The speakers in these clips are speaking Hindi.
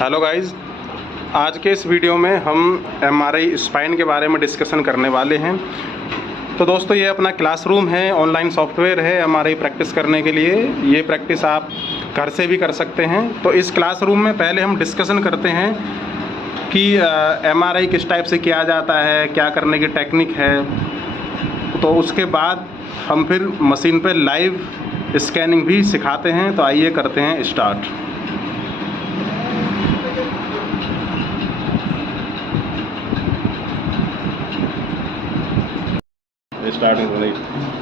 हेलो गाइस, आज के इस वीडियो में हम एमआरआई स्पाइन के बारे में डिस्कशन करने वाले हैं। तो दोस्तों, ये अपना क्लासरूम है, ऑनलाइन सॉफ्टवेयर है एमआरआई प्रैक्टिस करने के लिए। ये प्रैक्टिस आप घर से भी कर सकते हैं। तो इस क्लासरूम में पहले हम डिस्कशन करते हैं कि एमआरआई किस टाइप से किया जाता है, क्या करने की टेक्निक है। तो उसके बाद हम फिर मशीन पे लाइव स्कैनिंग भी सिखाते हैं। तो आइए करते हैं स्टार्ट।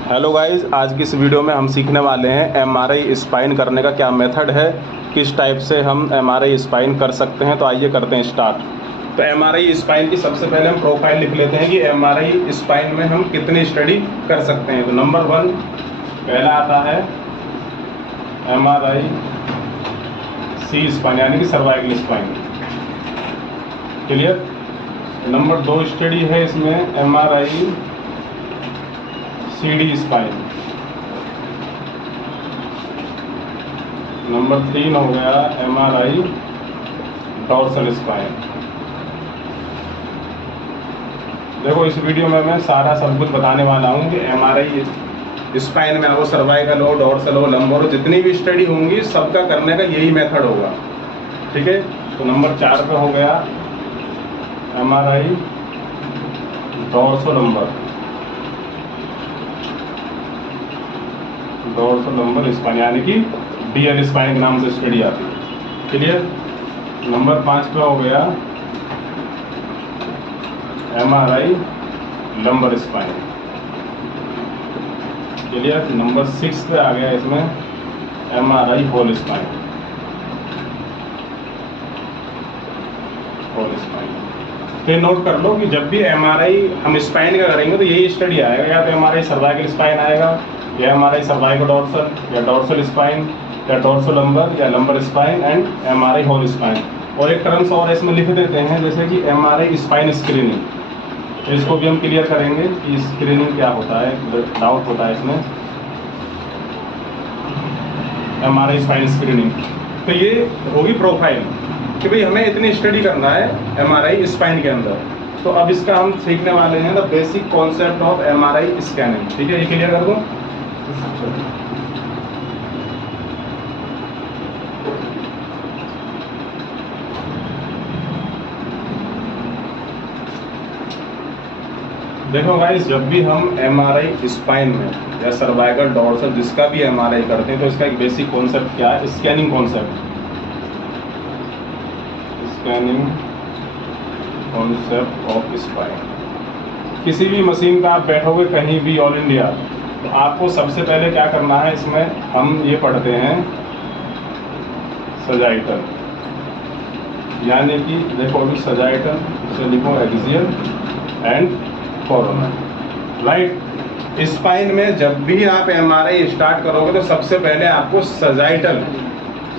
हेलो गाइस, आज की इस वीडियो में हम सीखने वाले हैं एमआरआई स्पाइन करने का क्या मेथड है, किस टाइप से हम एमआरआई स्पाइन कर सकते हैं। तो आइए करते हैं स्टार्ट। तो एमआरआई स्पाइन की सबसे पहले हम प्रोफाइल लिख लेते हैं कि एमआरआई स्पाइन में हम कितनी स्टडी कर सकते हैं। तो नंबर 1 पहला आता है एमआरआई सी स्पाइन, यानी कि cervical spine. Clear. Number 2 study है इसमें एमआरआई सीडी स्पाइन। नंबर 3 हो गया एमआरआई डॉर्सल स्पाइन। देखो, इस वीडियो में मैं सारा सब कुछ बताने वाला हूँ कि एमआरआई स्पाइन में आपको सर्वाइकल हो, डॉर्सल हो, लंबर हो, जितनी भी स्टडी होंगी सबका करने का यही मेथड होगा। ठीक है। तो नंबर 4 पे हो गया एमआरआई डॉर्सल लंबर स्पाइन, यानी कि डीएल स्पाइन के नाम से स्टडी आती है। क्लियर। नंबर 5 पे हो गया MRI lumbar spine. Clear. Number 6 पे आ गया इसमें एमआरआई होल स्पाइन। तो ये नोट कर लो कि जब भी एमआरआई हम स्पाइन का करेंगे तो यही स्टडी आएगा, या तो एमआरआई सर्वाइकल स्पाइन आएगा, या एमआरआई सर्वाइकल डॉर्सल, या डॉर्सल स्पाइन, या डॉर्सल लंबर, या lumbar spine and MRI whole spine. और एक टर्म्स और इसमें लिख देते हैं, जैसे कि एमआरआई स्पाइन स्क्रीनिंग। इसको भी हम क्लियर करेंगे कि स्क्रीनिंग क्या होता है, डाउट होता है इसमें। एमआरआई स्पाइन स्क्रीनिंग, तो ये होगी प्रोफाइल कि भाई हमें इतनी स्टडी करना है एमआरआई स्पाइन के अंदर। तो अब इसका हम सीखने वाले हैं the basic concept of MRI scanning. ठीक है, ये क्लियर कर दूं। देखो गाइस, जब भी हम एमआरआई स्पाइन में या सर्वाइकल डॉर्सल जिसका भी एमआरआई करते हैं तो इसका एक बेसिक कॉन्सेप्ट क्या है, scanning concept. Scanning concept of spine. किसी भी मशीन का आप बैठोगे कहीं भी ऑल इंडिया, तो आपको सबसे पहले क्या करना है, इसमें हम ये पढ़ते हैं सजाइटल, यानी कि देखो अभी सजाइटल से लिखो axial and coronal. Right. Spine में जब भी आप एमआरआई स्टार्ट करोगे तो सबसे पहले आपको सजाइटल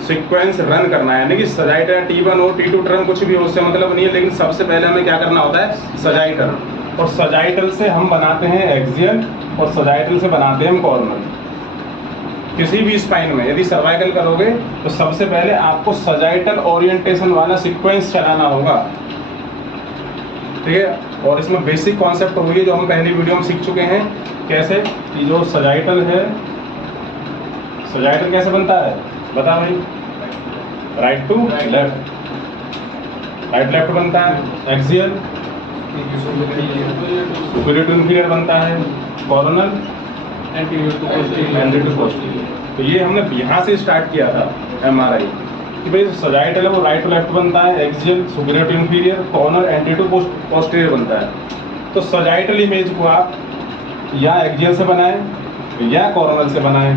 सीक्वेंस रन करना है, यानी कि सजाइटल T1 हो T2 टर्म कुछ भी हो, उससे मतलब नहीं है, लेकिन सबसे पहले हमें क्या करना होता है, सजाइटल। और सजाइटल से हम बनाते हैं एक्सियल, और सजाइटल से बनाते हैं हम कॉर्नल। किसी भी स्पाइन में यदि सर्वाइकल करोगे तो सबसे पहले आपको सजाइटल ओरिएंटेशन वाला सीक्वेंस चलाना होगा। ठीक है। और इसमें बेसिक कॉन्सेप्ट हुई है जो हम पहली वीडियो में सीख चुके हैं, कैसे कि जो सजाइटल है, सजाइटल कैसे बनता है बता भाई। Right to left, right left बनता है। एक्सियल सुपीरियर टू इंफीरियर बनता है। Coronal anterior to posterior. तो ये हमने यहाँ से स्टार्ट किया था एमआरआई कि भाई सजाइटल है वो राइट टू लेफ्ट बनता है, axial superior to inferior, coronal anterior to posterior बनता है। तो सजाइटल इमेज को आप या एक्सियल से बनाएं या कॉर्नर से बनाएं।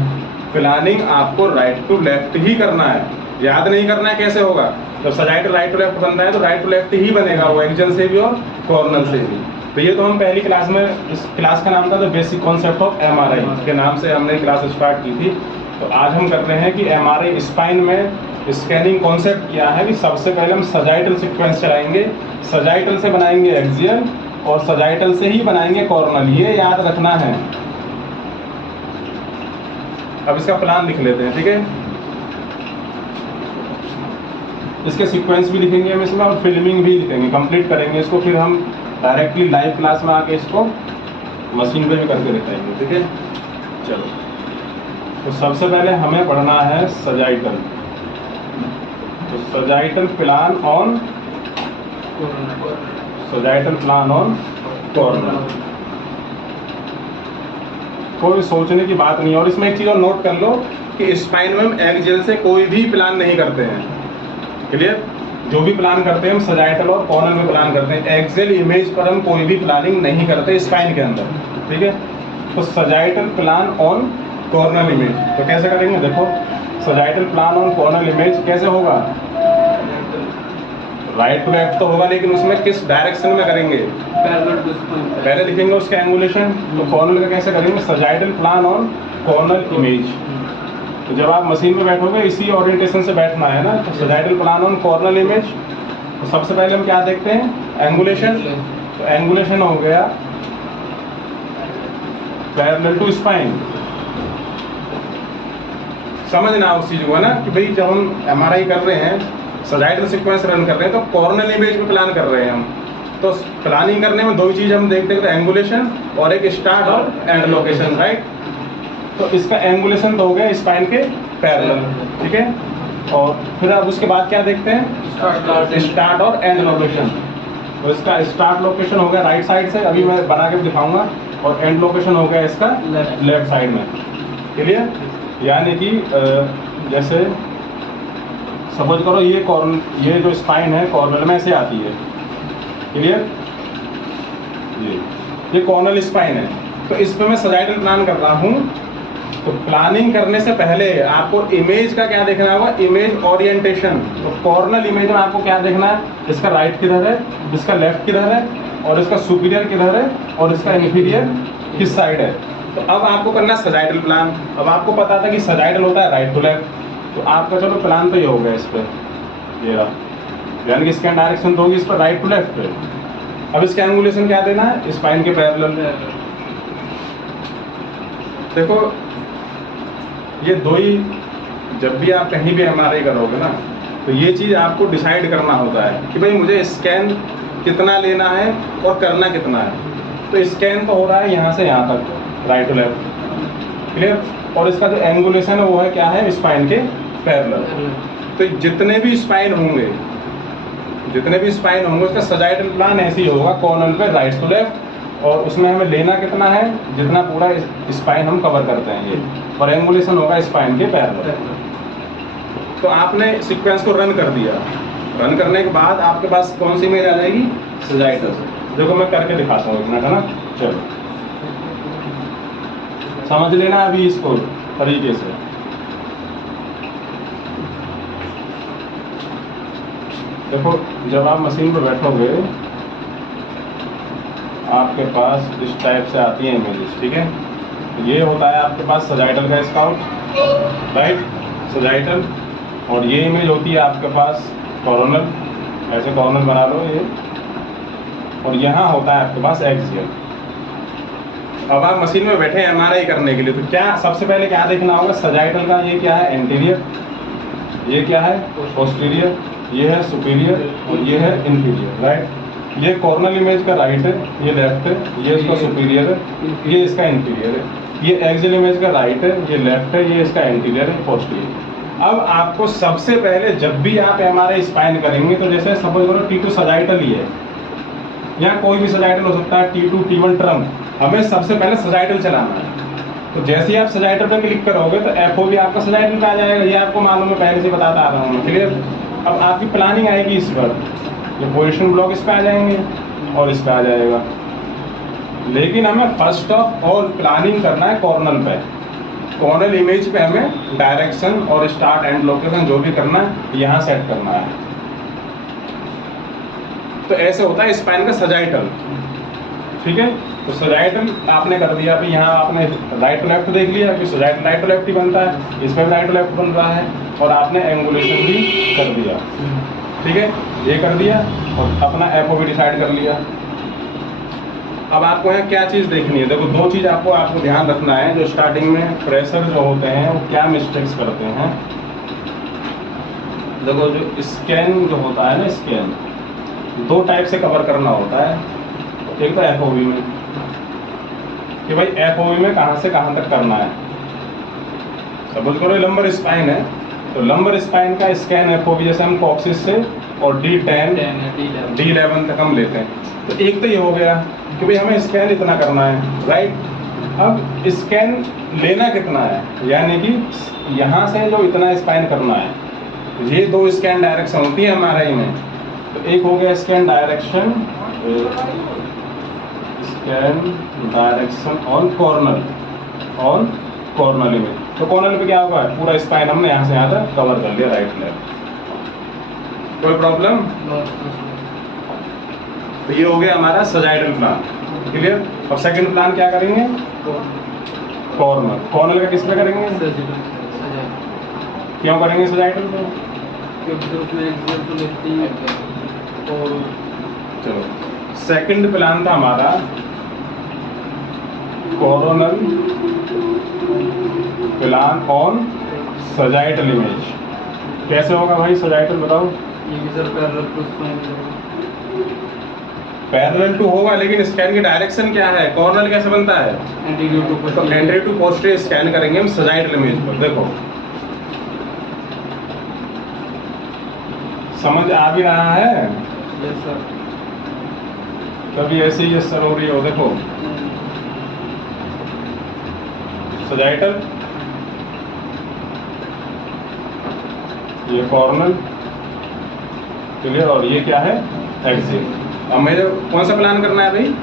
प्लानिंग आपको राइट टू लेफ्ट ही करना है, याद नहीं करना है कैसे होगा। जब सजाइटल राइट टू लेफ्ट बनता है तो राइट टू लेफ्ट ही बनेगा, वो एक्सियल से भी और कॉर्नर से भी। तो ये तो हम पहली क्लास में, इस क्लास का नाम था the basic concept of MRI के नाम से हमने क्लास स्टार्ट की थी। तो आज हम कर रहे हैं कि एमआरआई स्पाइन में स्कैनिंग कॉन्सेप्ट क्या है कि सबसे पहले हम सजाइटल सीक्वेंस चलाएंगे, सजाइटल से बनाएंगे एक्सियल और सजाइटल से ही बनाएंगे कॉर्नल, ये याद रखना है। अब इसका प्लान लिख लेते हैं। ठीक है। इसके सीक्वेंस भी लिखेंगे हम इसमें और फिल्मिंग भी लिखेंगे, कंप्लीट करेंगे इसको, फिर हम डायरेक्टली लाइव क्लास में आके इसको मशीन पे भी करके दिखाएंगे। ठीक है, चलो। तो सबसे पहले हमें पढ़ना है सजाइटल। तो सजाइटल प्लान ऑन कॉर्नर। कोई सोचने की बात नहीं है। और इसमें एक चीज और नोट कर लो कि स्पाइन में हम एक्सियल से कोई भी प्लान नहीं करते हैं। क्लियर? जो भी प्लान करते हैं हम सजाइटल और कॉर्नर में प्लान करते हैं। एक्सियल इमेज पर हम कोई भी प्लानिंग नहीं करते स्पाइन के अंदर। ठीक है, तो sagittal plan on corner image तो कैसे करेंगे? देखो, sagittal plan on corner image कैसे होगा? राइट टू लेफ्ट तो होगा, लेकिन उसमें किस डायरेक्शन में करेंगे? पहले लिखेंगे उसका एंगुलेशन। तो कॉर्नर का कैसे करेंगे? Sagittal plan on corner image. तो जब आप मशीन में बैठोगे इसी ओरिएंटेशन से बैठना है ना। तो sagittal plan on corner image, तो सबसे पहले हम क्या देखते हैं? एंगुलेशन। तो एंगुलेशन हो गया पैरेलल टू स्पाइन। समझना उस चीज को है ना कि भाई जब हम एमआरआई कर रहे हैं, सजाइटल सीक्वेंस रन कर रहे हैं, तो कॉर्नर इमेज में प्लान कर रहे हैं हम। तो प्लानिंग करने में दो ही चीज हम देखते हैं, एंगुलेशन और एक स्टार्ट और एंड लोकेशन, राइट? तो इसका एंगुलेशन तो हो गया स्पाइन के पैरेलल। ठीक है, और फिर अब उसके बाद क्या देखते हैं? स्टार्ट और एंड लोकेशन। तो इसका स्टार्ट लोकेशन हो गया राइट साइड से, अभी मैं बना के दिखाऊंगा, और एंड लोकेशन हो गया इसका लेफ्ट साइड में। क्लियर? यानी कि जैसे सपोज करो ये जो स्पाइन है कॉर्नर में ऐसे आती है। क्लियर? ये कॉर्नर स्पाइन है, तो इस पे मैं सजाइटल प्लान कर रहा हूँ। तो प्लानिंग करने से पहले आपको इमेज का क्या देखना होगा? Image orientation. तो कॉर्नर इमेज में आपको क्या देखना है? इसका राइट किधर है, इसका लेफ्ट किधर है, और इसका सुपीरियर किधर है, और इसका इंफीरियर किस साइड है। तो अब आपको करना है सजाइटल प्लान। अब आपको पता था कि सजाइटल होता है राइट टू लेफ्ट, तो आपका चलो प्लान तो ये हो गया इस पर, ये रहा, यानी कि इसका डायरेक्शन तो होगी इस पर राइट टू लेफ्ट पे। अब इसका एंगुलेशन क्या देना है? स्पाइन के पैरेलल। देखो, ये दो ही, जब भी आप कहीं भी एमआरआई करोगे ना, तो ये चीज़ आपको डिसाइड करना होता है कि भाई मुझे स्कैन कितना लेना है और करना कितना है। तो स्कैन तो हो रहा है यहाँ से यहाँ तक, राइट टू लेफ्ट। क्लियर? और इसका जो एंगुलेशन है वो है क्या है? स्पाइन के पैरेलल। तो जितने भी स्पाइन होंगे उसका सजाइटल प्लान ऐसे ही होगा, कॉर्नर पे राइट टू लेफ्ट, और उसमें हमें लेना कितना है? जितना पूरा स्पाइन हम कवर करते हैं ये, और एंगुलेशन होगा स्पाइन के पैरेलल। तो आपने सीक्वेंस को रन कर दिया। रन करने के बाद आपके पास कौन सी इमेज आ जाएगी? सजाइटल। देखो मैं करके दिखाता हूँ इतना, है ना? चलो समझ लेना अभी इसको तरीके से। देखो, जब आप मशीन पर बैठोगे आपके पास इस टाइप से आती है इमेजेस। ठीक है, ये होता है आपके पास सजाइटल का स्काउट, राइट? सजाइटल। और ये इमेज होती है आपके पास कॉर्नर, ऐसे कॉर्नर बना लो ये। और यहाँ होता है आपके पास एक्सियल। अब आप मशीन में बैठे हैं एमआरआई करने के लिए, तो क्या सबसे पहले क्या देखना होगा? सजाइटल का ये क्या है? एंटीरियर। ये क्या है? पोस्टीरियर। ये है सुपीरियर, और ये है इंफीरियर, राइट? ये कॉर्नर इमेज का राइट है, ये लेफ्ट है, ये इसका सुपीरियर है, ये इसका इंफीरियर है। ये एक्सियल इमेज का राइट है, ये लेफ्ट है, ये इसका एंटीरियर है, पोस्टीरियर। अब आपको सबसे पहले जब भी आप एमआरआई स्पाइन करेंगे, तो जैसे सपोज करो T2 सजाइटल ही है, यहाँ कोई भी सजाइटल हो सकता है, T2 T1 ट्रम, हमें सबसे पहले सजाइटल चलाना है। तो जैसे ही आप सजाइटल पर क्लिक करोगे तो FO भी आपका सजाइटल पे आ जाएगा। ये आपको मालूम है, पहले से बताता आ रहा हूँ। क्लियर? अब आपकी प्लानिंग आएगी इस पर, ये पोजीशन ब्लॉक इस पे आ जाएंगे और इस पे आ जाएगा। लेकिन हमें फर्स्ट ऑफ ऑल प्लानिंग करना है कॉर्नर पे। कॉर्नर इमेज पे हमें डायरेक्शन और स्टार्ट एंड लोकेशन जो भी करना है यहाँ सेट करना है। तो ऐसे होता है स्पाइन का सजाइटल। ठीक है, तो सजाइटल आपने कर दिया। अभी यहाँ आपने राइट टू लेफ्ट देख लिया कि सजाइटल राइट टू लेफ्ट ही बनता है, इस पर भी राइट टू लेफ्ट बन रहा है, और आपने एंगुलेशन भी कर दिया। ठीक है, ये कर दिया और अपना FO भी डिसाइड कर लिया। अब आपको यहाँ क्या चीज़ देखनी है? देखो, दो चीज़ आपको ध्यान रखना है। जो स्टार्टिंग में फ्रेशर जो होते हैं वो क्या मिस्टेक्स करते हैं। देखो जो स्कैन जो होता है ना, स्कैन दो टाइप से कवर करना होता है। एक तो एफओवी में कि भाई एफओवी में कहाँ से कहाँ तक करना है। सपोज करो लंबर स्पाइन है तो लंबर स्पाइन का स्कैन एफओवी जैसे हम कॉक्सिस से और D10 D11 तक हम लेते हैं। तो एक तो ये हो गया कि भाई हमें स्कैन इतना करना है, राइट। अब स्कैन लेना कितना है, यानी कि यहाँ से जो इतना स्पाइन करना है, ये दो स्कैन डायरेक्शन होती है MRI में। तो एक हो गया scan direction on Cornell image. तो कॉर्नल पे क्या होगा, पूरा स्पाइन हमने यहाँ से यहाँ तक कवर कर लिया, राइट लेफ्ट। कोई प्रॉब्लम? तो ये हो गया हमारा सजाइडल प्लान, क्लियर। अब सेकंड प्लान क्या करेंगे, कॉर्नल का किस पे करेंगे, क्यों करेंगे सजाइडल पे? चलो सेकंड प्लान था हमारा coronal plan on sagittal image. कैसे होगा भाई सजाइटल, बताओ। पैरेलल टू होगा, लेकिन स्कैन की डायरेक्शन क्या है, कॉर्नल कैसे बनता है, एंटीरियर टू पोस्टीरियर स्कैन करेंगे हम सजाइटल इमेज पर। देखो समझ आ भी रहा है? Yes sir. कभी ऐसे ही सर हो रही हो, देखो सजाइटल, ये कॉर्नल, क्लियर, और ये क्या है, एक्सियल। अब मुझे कौन सा प्लान करना है भाई,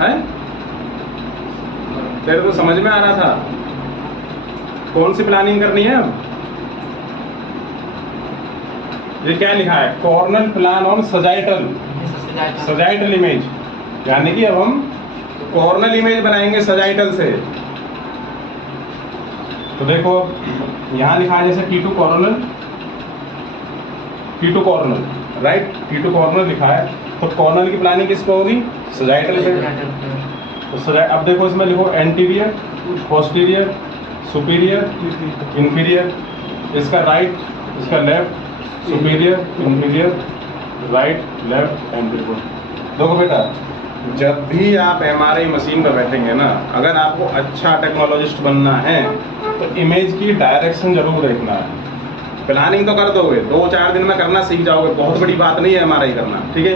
है? तेरे को समझ में आ रहा था, कौन सी प्लानिंग करनी है अब? ये क्या लिखा है, Cornell plan on sagittal image, यानी कि अब हम कॉर्नल इमेज बनाएंगे सजाइटल से। तो देखो यहाँ लिखा है जैसे T2 Cornell, right, T2 Cornell लिखा है, तो कॉर्नल की प्लानिंग किस पे होगी, सजाइटल पे। तो अब देखो इसमें लिखो एंटीरियर, पोस्टीरियर, सुपीरियर, इंफीरियर, इसका राइट, इसका left, superior, inferior, right, left, anterior. देखो बेटा, जब भी आप MRI मशीन पर बैठेंगे ना, अगर आपको अच्छा टेक्नोलॉजिस्ट बनना है तो इमेज की डायरेक्शन जरूर देखना है। प्लानिंग तो कर दोगे, 2-4 दिन में करना सीख जाओगे, बहुत बड़ी बात नहीं है MRI करना, ठीक है,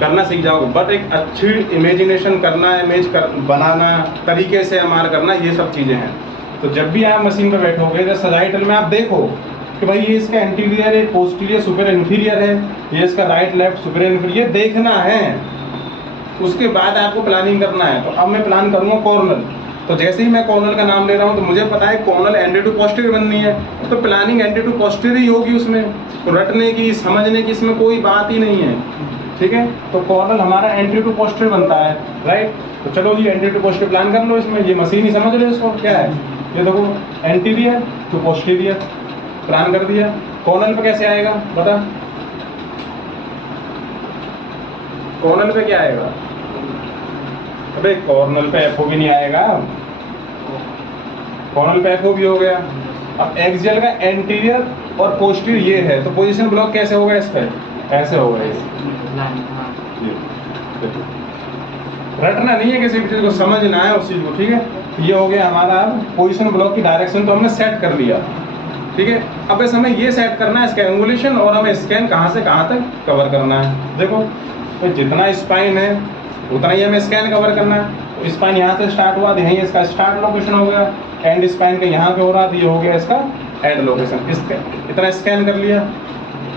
करना सीख जाओगे, बट एक अच्छी इमेजिनेशन करना, बनाना, तरीके से MR करना, ये सब चीज़ें हैं। तो जब भी आप मशीन पर बैठोगे तो सजाइटल में आप देखो कि भाई ये इसका एंटीरियर है, पोस्टीरियर, सुपीरियर, इंफीरियर है, ये इसका राइट, लेफ्ट, सुपीरियर, इंफीरियर, ये देखना है। उसके बाद आपको प्लानिंग करना है। तो अब मैं प्लान करूंगा कॉर्नल, तो जैसे ही मैं कॉर्नल का नाम ले रहा हूँ तो मुझे पता है कॉर्नल एंटी टू पोस्टीरियर बननी है, तो प्लानिंग एंटी टू पोस्टीरियर ही होगी उसमें, तो रटने की, समझने की इसमें कोई बात ही नहीं है, ठीक है। तो कॉर्नल हमारा एंटी टू पोस्टीरियर बनता है, राइट। तो चलो जी एंटी टू पोस्टीरियर प्लान कर लो, इसमें ये मशीन ही समझ लो इसको क्या है। ये देखो एंटीरियर टू पोस्टीरियर प्लान कर दिया। कॉर्नल पे कैसे आएगा बता, कॉर्नल पे क्या आएगा, अबे कॉर्नल पे एफओ भी नहीं आएगा, कॉर्नल पे एफओ भी हो गया। अब एक्सियल का एंटीरियर और पोस्टीरियर ये है, तो पोजीशन ब्लॉक कैसे होगा इस पे, ऐसे होगा ये। रटना नहीं है, किसी भी चीज को समझना है उस चीज को, ठीक है। ये हो गया हमारा, अब पोजीशन ब्लॉक की डायरेक्शन तो हमने सेट कर लिया, ठीक है। अब बस हमें ये सेट करना है स्कैंगुलेशन, और हमें स्कैन कहाँ से कहाँ तक कवर करना है। देखो तो जितना स्पाइन है उतना ही हमें स्कैन कवर करना है। तो स्पाइन यहाँ से स्टार्ट हुआ, यहीं इसका स्टार्ट लोकेशन हो गया, एंड स्पाइन का यहाँ पे हो रहा, तो ये हो गया इसका एंड लोकेशन। इतना स्कैन कर लिया।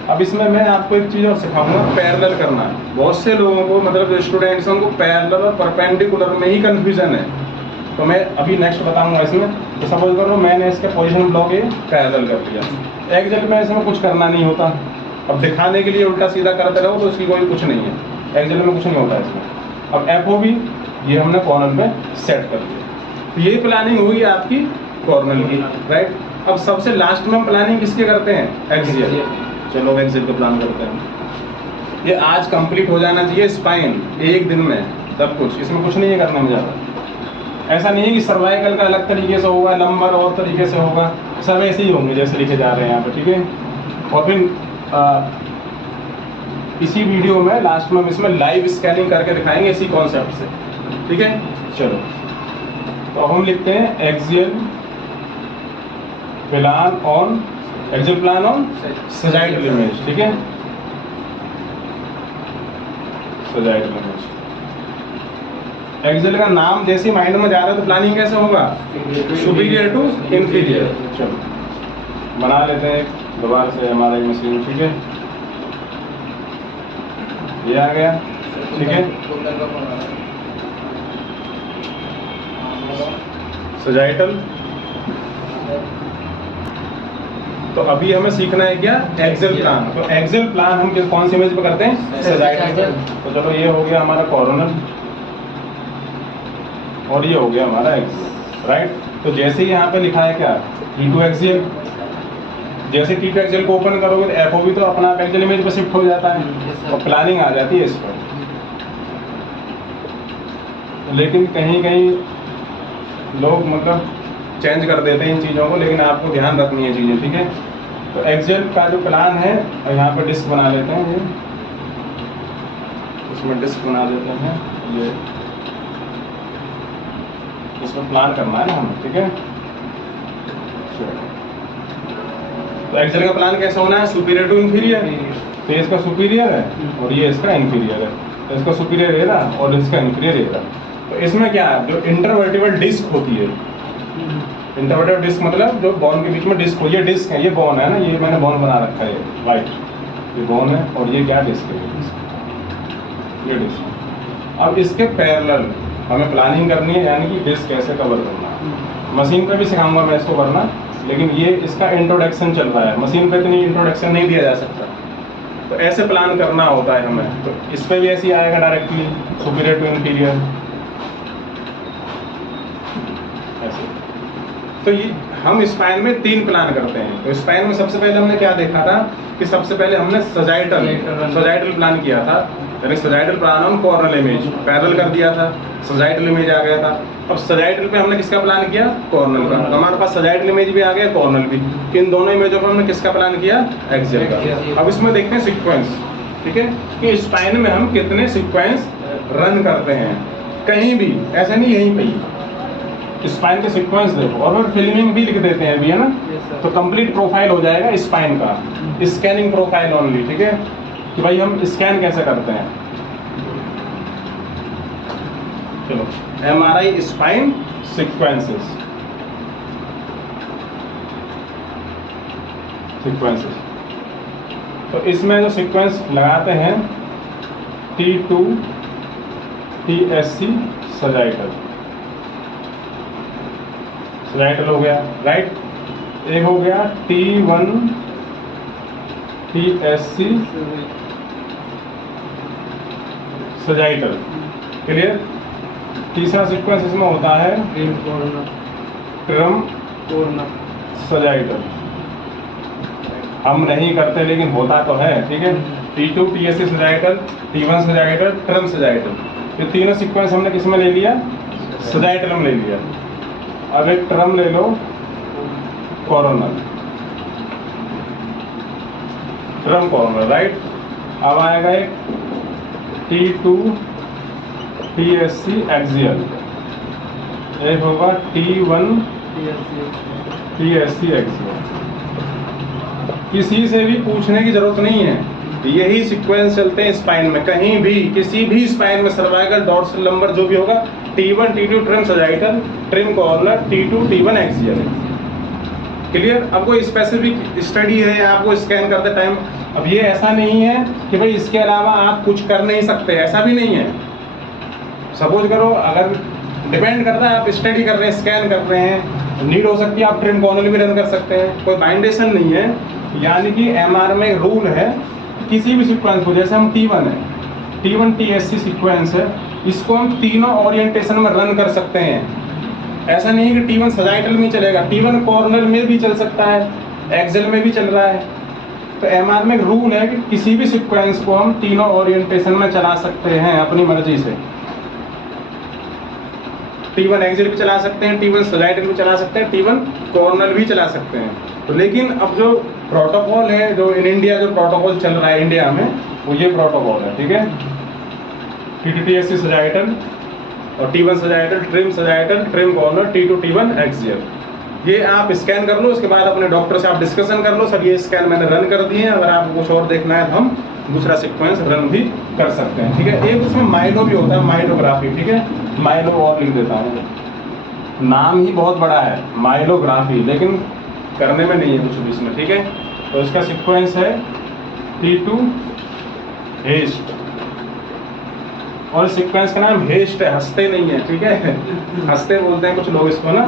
अब इसमें मैं आपको एक चीज़ और सिखाऊंगा, पैरेलल करना। बहुत से लोगों को, मतलब जो स्टूडेंट्स हैं, उनको पैरेलल और परपेंडिकुलर में ही कन्फ्यूजन है, तो मैं अभी नेक्स्ट बताऊंगा इसमें। तो सपोज करो मैंने इसका पोजीशन ब्लॉक ये पैरेलल कर लिया, एक्जेक्ट में इसमें कुछ करना नहीं होता। अब दिखाने के लिए उल्टा सीधा करते रहो तो उसकी कोई कुछ नहीं है, एक्जेक्ट में कुछ नहीं होता इसमें। अब एफओ भी ये हमने कॉर्नल में सेट कर दिया, तो ये प्लानिंग हुई आपकी कॉर्नल की, राइट। अब सबसे लास्ट में हम प्लानिंग किसके करते हैं, एक्सियल। चलो एक्सियल को प्लान करते हैं। ये आज कंप्लीट हो जाना चाहिए स्पाइन, एक दिन में सब कुछ, इसमें कुछ नहीं है करने में ज़्यादा। ऐसा नहीं है कि सर्वाइकल का अलग तरीके से होगा, लंबर और तरीके से होगा, सब ऐसे ही होंगे जैसे लिखे जा रहे हैं यहाँ पे, ठीक है। और फिर इसी वीडियो में लास्ट में हम इसमें लाइव स्कैनिंग करके दिखाएंगे इसी कॉन्सेप्ट से, ठीक है। चलो, तो अब हम लिखते हैं axial plan on sagittal image, ठीक है। सजाइटल इमेज, एक्सियल का नाम जैसे ही माइंड में जा रहा है तो प्लानिंग कैसे होगा, सुपीरियर टू इंफीरियर। चलो बना लेते हैं दोबारा से हमारा मशीन, ठीक है। ये आ गया, ठीक है। सजाइटल, तो अभी हमें सीखना है क्या, एक्सियल प्लान। तो एक्सियल प्लान हम कौन सी इमेज पे करते हैं, सजाइटल। तो चलो ये हो गया हमारा कोरोनल और ये हो गया हमारा एक्सियल, राइट। तो जैसे ही यहाँ पे लिखा है क्या, T2 एक्सियल, जैसे T2 एक्सियल को ओपन करोगे तो FOV तो अपना एक्सियल इमेज पे शिफ्ट हो जाता है और प्लानिंग आ जाती है इस पर। लेकिन कहीं कहीं लोग मतलब चेंज कर देते हैं इन चीज़ों को, लेकिन आपको ध्यान रखनी है चीज़ें, ठीक है। तो एक्सियल का जो प्लान है, और यहाँ पे डिस्क बना लेते हैं, ये इसमें डिस्क बना देते हैं, ये इसमें प्लान करना है ना हमें, ठीक है। तो एक्सियल का प्लान कैसा होना है, सुपीरियर टू इंफीरियर। तो इसका सुपीरियर है और ये इसका इंफीरियर है, तो इसका सुपीरियर ये रहा और इसका इंफीरियर ये रहा। तो इसमें क्या है, जो इंटरवर्टिबल डिस्क होती है, इंटरवर्टिबल डिस्क मतलब जो बोन के बीच में डिस्क हो, ये डिस्क है, ये बोन है ना, ये मैंने बोन बना रखा है वाइट, ये बोन है और ये क्या डिस्क है, ये डिस्क। अब इसके पैरेलल हमें प्लानिंग करनी है, यानी कि डिस्क कैसे कवर करना है। मशीन पे भी सिखाऊंगा मैं इसको करना, लेकिन ये इसका इंट्रोडक्शन चल रहा है, मशीन पे इतनी इंट्रोडक्शन नहीं दिया जा सकता। तो ऐसे प्लान करना होता है हमें। तो इस पर भी ऐसे ही आएगा डायरेक्टली, सुपीरियर टू इंफीरियर ऐसे। तो ये हम स्पाइन में 3 प्लान करते हैं। तो स्पाइन में सबसे पहले हमने क्या देखा था कि सबसे पहले हमने सजाइटल प्लान किया था, यानी sagittal plan on Cornell image, parallel कर दिया था, सजाइटल इमेज आ गया था। अब सजाइटल पे हमने किसका प्लान किया, कॉर्नल का। तो हमारे पास सजाइटल इमेज भी आ गया, कॉर्नल भी। इन दोनों इमेजों पर हमने किसका प्लान किया, एक्सियल का। अब इसमें देखते हैं सीक्वेंस, ठीक है, कि स्पाइन में हम कितने सीक्वेंस रन करते हैं। कहीं भी ऐसा नहीं, यहीं पे ही स्पाइन के सीक्वेंस देखो, और फिर फिल्मिंग भी लिख देते हैं अभी, है ना। तो कंप्लीट प्रोफाइल हो जाएगा स्पाइन का, स्कैनिंग प्रोफाइल ओनली, ठीक है, कि भाई हम स्कैन कैसे करते हैं। चलो, MRI स्पाइन सीक्वेंसेस, तो इसमें जो सीक्वेंस लगाते हैं T2 TSC सजाइटल हो गया, राइट। एक हो गया T1 TSC सजाइटल, क्लियर। तीसरा सीक्वेंस इसमें होता है ट्रम सजाइटल। हम नहीं करते लेकिन होता तो है, ठीक है। T2 TSC sagittal, T1 sagittal, ट्रम सजाइटल। ये तीनों सीक्वेंस हमने किस में ले लिया, सजाइटल में ले लिया। अब एक ट्रम ले लो, कोरोनल, ट्रम कोरोनल, राइट। अब आएगा एक T2 TSC एक्सियल, एक होगा T1 TSC एक्सियल। किसी से भी पूछने की जरूरत नहीं है, यही सीक्वेंस चलते हैं स्पाइन में। कहीं भी किसी भी स्पाइन में सर्वाइकल डॉर्सल नंबर जो भी होगा, T1 T2 trim sagittal, trim corner, T2 T1 axial, clear. अब कोई स्पेसिफिक स्टडी है आपको स्कैन करते टाइम, अब ये ऐसा नहीं है कि भाई इसके अलावा आप कुछ कर नहीं सकते, ऐसा भी नहीं है। सपोज करो, अगर डिपेंड करता है आप स्टडी कर रहे हैं, स्कैन कर रहे हैं, नीड हो सकती है आप ट्रिम कॉर्नर भी रन कर सकते हैं, कोई बाइंडेशन नहीं है। यानी कि MR में रूल है, किसी भी सीक्वेंस को, जैसे हम T1 है, T1 TSC सीक्वेंस है, इसको हम तीनों ओरिएंटेशन में रन कर सकते हैं। ऐसा नहीं है कि T1 सजाइटल में चलेगा, T1 कॉर्नल में भी चल सकता है, एक्सियल में भी चल रहा है। तो MR में रूल है कि किसी भी सीक्वेंस को हम तीनों ओरिएंटेशन में चला सकते हैं अपनी मर्जी से। T1 एक्सियल भी चला सकते हैं, T1 सजाइटल भी चला सकते हैं, T1 कॉर्नल भी चला सकते हैं। तो लेकिन अब जो प्रोटोकॉल है, जो इन इंडिया जो प्रोटोकॉल चल रहा है इंडिया में, वो ये प्रोटोकॉल है, ठीक है। TTTSC सजाइटल और T1 sagittal, trim sagittal, trim corner, T2 T1 axial. ये आप स्कैन कर लो, उसके बाद अपने डॉक्टर से आप डिस्कशन कर लो। सर ये स्कैन मैंने रन कर दिए हैं, अगर आपको कुछ और देखना है तो हम दूसरा सीक्वेंस रन भी कर सकते हैं, ठीक है। एक उसमें माइलो भी होता है, माइलोग्राफी, ठीक है। माइलो और लिख देता हूँ, नाम ही बहुत बड़ा है माइलोग्राफी, लेकिन करने में नहीं है कुछ भी इसमें, ठीक है। तो इसका सीक्वेंस है T2 हेस्ट, और सीक्वेंस का नाम हेस्ट है, हंसते नहीं है, ठीक है। हंसते बोलते हैं कुछ लोग इसको ना,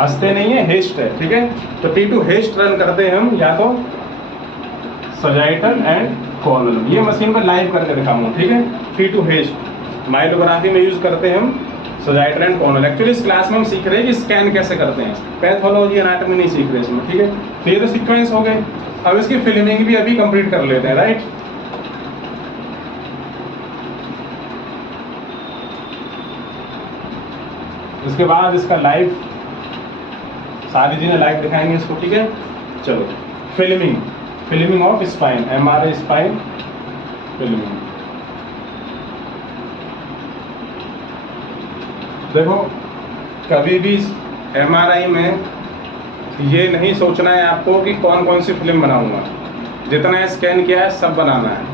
हंसते नहीं है, हेस्ट है, ठीक है। तो T2 हेस्ट रन करते हैं हम, या तो सजाइटल एंड कॉर्नल। ये मशीन पर लाइव करके दिखाऊंगा, ठीक है। T2 हेस्ट माइलोग्राफी में यूज करते हैं हम सजाइटल एंड कॉर्नल। एक्चुअली इस क्लास में हम सीख रहे हैं कि स्कैन कैसे करते हैं, पैथोलॉजी एनाटॉमी नहीं सीख रहे इसमें, ठीक है। तो ये तो सीक्वेंस हो गए, अब इसकी फिल्मिंग भी अभी कंप्लीट कर लेते हैं, राइट। इसके बाद इसका लाइव, सारी चीजें लाइव दिखाएंगे इसको, ठीक है। चलो, filming of spine, MRI spine filming. देखो, कभी भी MRI में ये नहीं सोचना है आपको कि कौन कौन सी फिल्म बनाऊंगा। जितना स्कैन किया है सब बनाना है।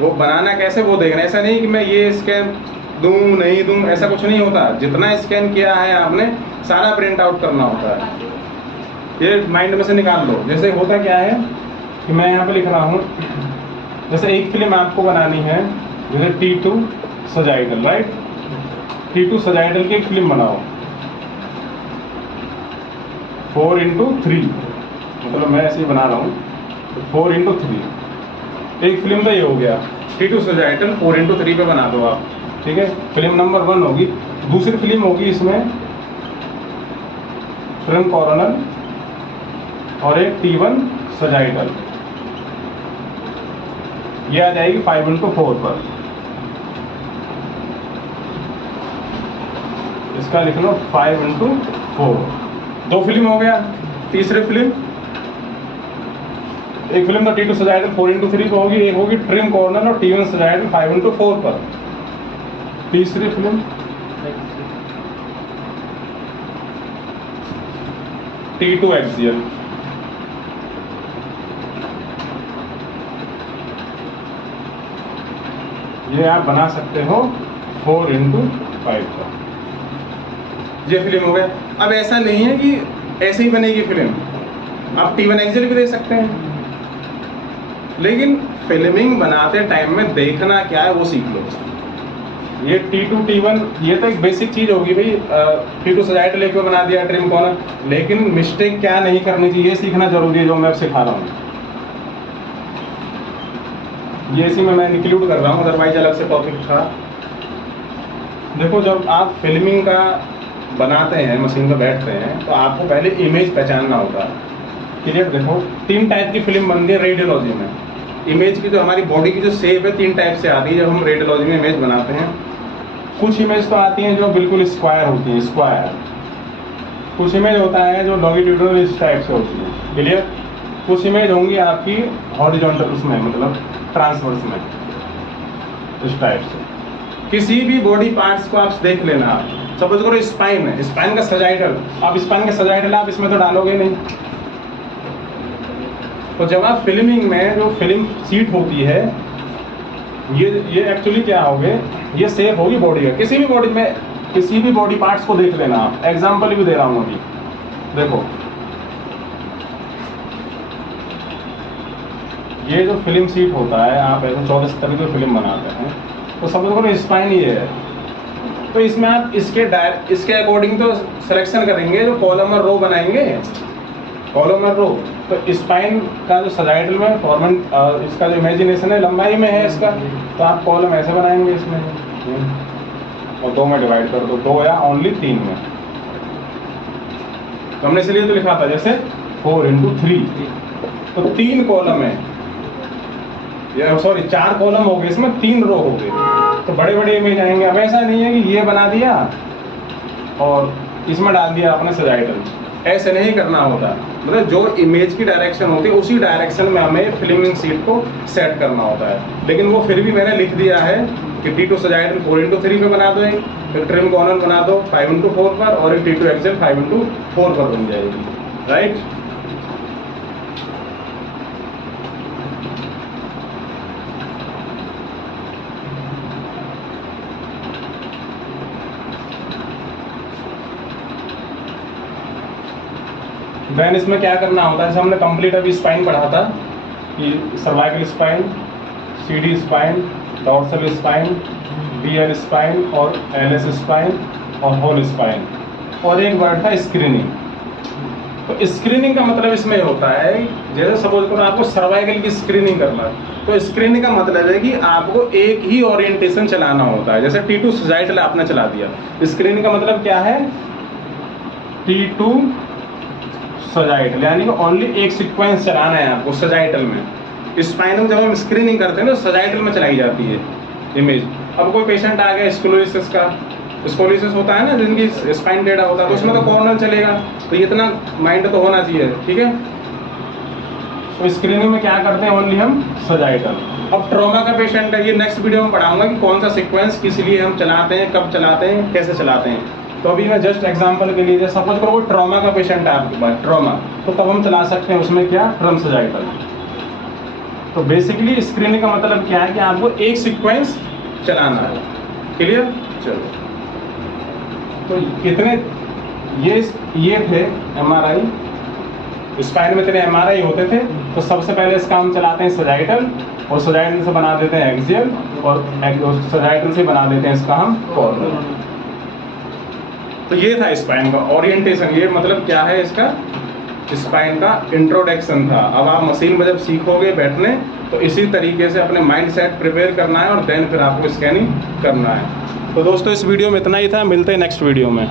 वो बनाना कैसे वो देखना, ऐसा नहीं कि मैं ये स्कैन दूं नहीं दूं, ऐसा कुछ नहीं होता। जितना स्कैन किया है आपने सारा प्रिंट आउट करना होता है, ये माइंड में से निकाल लो। जैसे होता क्या है कि मैं यहाँ पे लिख रहा हूँ, जैसे एक फिल्म आपको बनानी है, जैसे T2 sagittal, right. T2 sagittal की एक फिल्म बनाओ 4x3, मतलब मैं ऐसे ही बना रहा हूँ, तो 4x3 एक फिल्म तो ये हो गया। T2 सजाइटल 4x3 पे बना दो आप, ठीक है। फिल्म नंबर 1 होगी। दूसरी फिल्म होगी इसमें ट्रिम कॉर्नल और एक T1 सजाइटल, ये आ जाएगी 5x4 पर। इसका लिख लो 5x4, 2 फिल्म हो गया। तीसरी फिल्म, एक फिल्म तो T2 सजाइटल 4x3 पर होगी, एक होगी ट्रिम कॉर्नल और T1 सजाइटल 5x4 पर। तीसरी फिल्म T2 एक्सियल, ये आप बना सकते हो 4x5 का। ये फिल्म हो गया। अब ऐसा नहीं है कि ऐसे ही बनेगी फिल्म, आप T1 एक्सियल भी दे सकते हैं, लेकिन फिल्मिंग बनाते टाइम में देखना क्या है वो सीख लो। ये T2 T1 ये तो एक बेसिक चीज होगी भाई, T2 सजाइटल एक में बना दिया ट्रिम कॉर्नर, लेकिन मिस्टेक क्या नहीं करनी चाहिए ये सीखना जरूरी है, जो मैं अब सिखा रहा हूँ। ये इसी में मैं इंक्लूड कर रहा हूँ, अदरवाइज अलग से टॉपिक था। देखो, जब आप फिल्मिंग का बनाते हैं, मशीन पर बैठते हैं, तो आपको पहले इमेज पहचानना होता है, क्लियर। देखो, 3 टाइप की फिल्म बनती है रेडियोलॉजी में। इमेज की जो हमारी बॉडी की जो शेप है 3 टाइप से आती है जब हम रेडियोलॉजी में इमेज बनाते हैं। कुछ इमेज तो आती हैं जो बिल्कुल स्क्वायर होती हैं, स्क्वायर। कुछ इमेज होता है जो लॉन्गिट्यूडनल इस टाइप से होती है, क्लियर। कुछ इमेज होंगी आपकी हॉरिजॉन्टल, उसमें मतलब ट्रांसवर्स में, इस टाइप से। किसी भी बॉडी पार्ट्स को आप देख लेना, सपोज करो स्पाइन है, स्पाइन का सजाइटल, अब स्पाइन का सजाइटल आप इसमें तो डालोगे नहीं। तो जब आप फिल्मिंग में जो फिल्म सीट होती है, ये एक्चुअली क्या होगे, ये शेप होगी बॉडी का। किसी भी बॉडी में किसी भी बॉडी पार्ट्स को देख लेना आप, एग्जांपल भी दे रहा हूँ अभी। देखो, ये जो फिल्म सीट होता है, आप ऐसे 14 तरीके की फिल्म बनाते हैं, तो समझ लो स्पाइन ये है। तो इसमें आप इसके अकॉर्डिंग तो सिलेक्शन करेंगे, जो कॉलम और रो बनाएंगे, कॉलम और रो। तो स्पाइन का जो सजाइटल में फॉर्मन, इसका जो इमेजिनेशन है लंबाई में है इसका, तो आप कॉलम ऐसे बनाएंगे इसमें, और 2 में डिवाइड कर दो, 2 या ओनली 3 में। तो हमने इसलिए तो लिखा था जैसे 4x3, तो 3 कॉलम है, सॉरी 4 कॉलम हो गए, इसमें 3 रो हो गए। तो बड़े बड़े इमेज आएंगे। अब ऐसा नहीं है कि ये बना दिया और इसमें डाल दिया आपने सजाइटल, ऐसे नहीं करना होता। मतलब जो इमेज की डायरेक्शन होती है उसी डायरेक्शन में हमें फिल्मिंग सीट को सेट करना होता है। लेकिन वो फिर भी मैंने लिख दिया है कि T2 सजाइटल 4x3 पे बना दो, फिर ट्रिम कॉर्नर बना दो 5x4 पर, और एक T2 एक्सेल 5x4 पर बन जाएगी, राइट। देन इसमें क्या करना होता है, जैसे हमने कंप्लीट अभी स्पाइन पढ़ा था कि cervical spine, CD spine, dorsal spine, BL spine और एलएस स्पाइन और होल स्पाइन, और एक वर्ड था स्क्रीनिंग। तो स्क्रीनिंग का मतलब इसमें होता है, जैसे सपोज करो आपको सर्वाइकल की स्क्रीनिंग करना है, तो स्क्रीनिंग का मतलब है कि आपको एक ही ओरिएंटेशन चलाना होता है। जैसे T2 सजाइटल आपने चला दिया, स्क्रीनिंग का मतलब क्या है, T2 सजाइटल, यानी कि ओनली एक सीक्वेंस चलाना है आपको सजाइटल में। स्पाइन में जब हम स्क्रीनिंग करते हैं तो सजाइटल में चलाई जाती है इमेज। अब कोई पेशेंट आ गया स्कोलियोसिस का, स्कोलियोसिस होता है ना जिनकी स्पाइन टेढ़ा होता है, तो उसमें तो कॉर्नर चलेगा, तो इतना माइंड तो होना चाहिए, ठीक है। तो स्क्रीनिंग में क्या करते हैं, ओनली हम सजाइटल। अब ट्रॉमा का पेशेंट है, ये नेक्स्ट वीडियो में पढ़ाऊंगा कि कौन सा सीक्वेंस किस लिए हम चलाते हैं, कब चलाते हैं, कैसे चलाते हैं। तो अभी मैं जस्ट एग्जांपल के लिए, सपोज करो कोई ट्रॉमा का पेशेंट है आपके पास, ट्रॉमा, तो तब हम चला सकते हैं उसमें क्या, ट्रम सजाइटल। तो बेसिकली स्क्रीनिंग का मतलब क्या है कि आपको एक सीक्वेंस चलाना है, क्लियर। चलो, तो कितने ये थे MRI, स्पाइन में इतने MRI होते थे। तो सबसे पहले इसका हम चलाते हैं सजाइटल, और सजाइटल से बना देते हैं एक्सियल, और सजाइटल से बना देते हैं इसका हम कॉर्नर। तो ये था स्पाइन का ओरिएंटेशन, ये मतलब क्या है इसका, स्पाइन का इंट्रोडक्शन था। अब आप मशीन में जब सीखोगे बैठने, तो इसी तरीके से अपने माइंड सेट प्रिपेयर करना है और देन फिर आपको स्कैनिंग करना है। तो दोस्तों इस वीडियो में इतना ही था, मिलते हैं नेक्स्ट वीडियो में।